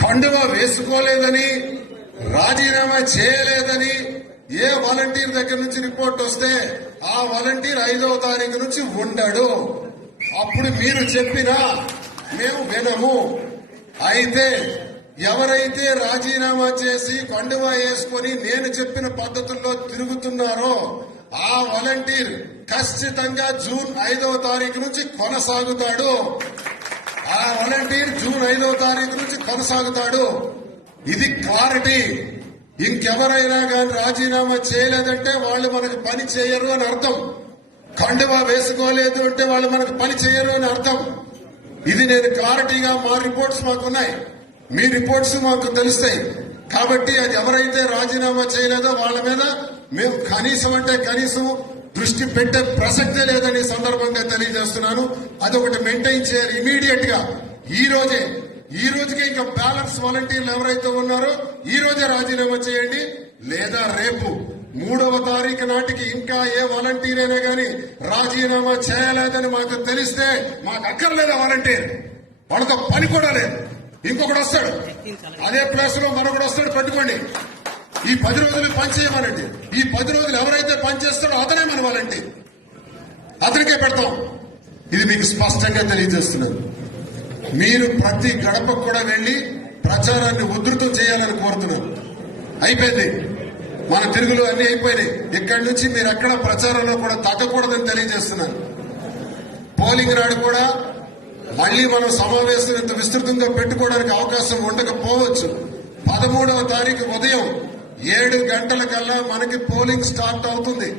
కండువా వేసుకోలేదని, రాజీనామా చేయలేదని ఏ వాలంటీర్ దగ్గర నుంచి రిపోర్ట్ వస్తే ఆ వాలంటీర్ 5వ తారీఖు నుంచి ఉండడు. అప్పుడు మీరు చెప్పినా మేము వినము. అయితే ఎవరైతే రాజీనామా చేసి కండువా వేసుకొని నేను చెప్పిన పద్ధతుల్లో తిరుగుతున్నారో ఆ వాలంటీర్ ఖచ్చితంగా జూన్ 5వ తారీఖు నుంచి కొనసాగుతాడు. ఆ వాలంటీర్ జూన్ 5వ తారీఖు నుంచి కొనసాగుతాడు. ఇది క్లారిటీ. ఇంకెవరైనా కానీ రాజీనామా చేయలేదంటే వాళ్ళు మనకు పని చేయరు అని అర్థం. కండువా వేసుకోలేదు అంటే వాళ్ళు మనకు పని చేయరు అని అర్థం. ఇది నేను క్లారిటీగా మా రిపోర్ట్స్ మాకున్నాయి, మీ రిపోర్ట్స్ మాకు తెలుస్తాయి. కాబట్టి అది ఎవరైతే రాజీనామా చేయలేదో వాళ్ళ మీద మేము కనీసం అంటే కనీసం దృష్టి పెట్టే ప్రసక్తే లేదని సందర్భంగా తెలియజేస్తున్నాను. అదొకటి మెయింటైన్ చేయాలి ఇమీడియట్ గా. ఈ రోజుకే ఇంకా బ్యాలెన్స్ వాలంటీర్లు ఎవరైతే ఉన్నారో ఈ రోజే రాజీనామా చేయండి. లేదా రేపు 3వ తారీఖు నాటికి ఇంకా ఏ వాలంటీర్ అయినా గానీ రాజీనామా చేయలేదని మాకు తెలిస్తే మాకు అక్కర్లేదా వాలంటీర్, వాళ్ళతో పని కూడా లేదు. ఇంకొకటి వస్తాడు, అదే ప్లేస్ లో మరొకటి వస్తాడు, పెట్టుకోండి. ఈ 10 రోజులు పనిచేయమనండి. ఈ 10 రోజులు ఎవరైతే పనిచేస్తాడో అతనే మన వాలంటీర్, అతనికే పెడతాం. ఇది మీకు స్పష్టంగా తెలియజేస్తున్నాను. మీరు ప్రతి గడపకు కూడా వెళ్లి ప్రచారాన్ని ఉధృతం చేయాలని కోరుతున్నాను. అయిపోయింది, మన తిరుగులు అన్ని అయిపోయినాయి. ఇక్కడి నుంచి మీరు ఎక్కడ ప్రచారంలో కూడా తగ్గకూడదని తెలియజేస్తున్నాను. పోలింగ్ నాడు కూడా మళ్లీ మనం సమావేశం ఇంత విస్తృతంగా పెట్టుకోవడానికి అవకాశం ఉండకపోవచ్చు. 13వ తారీఖు ఉదయం 7 గంటలకల్లా మనకి పోలింగ్ స్టార్ట్ అవుతుంది.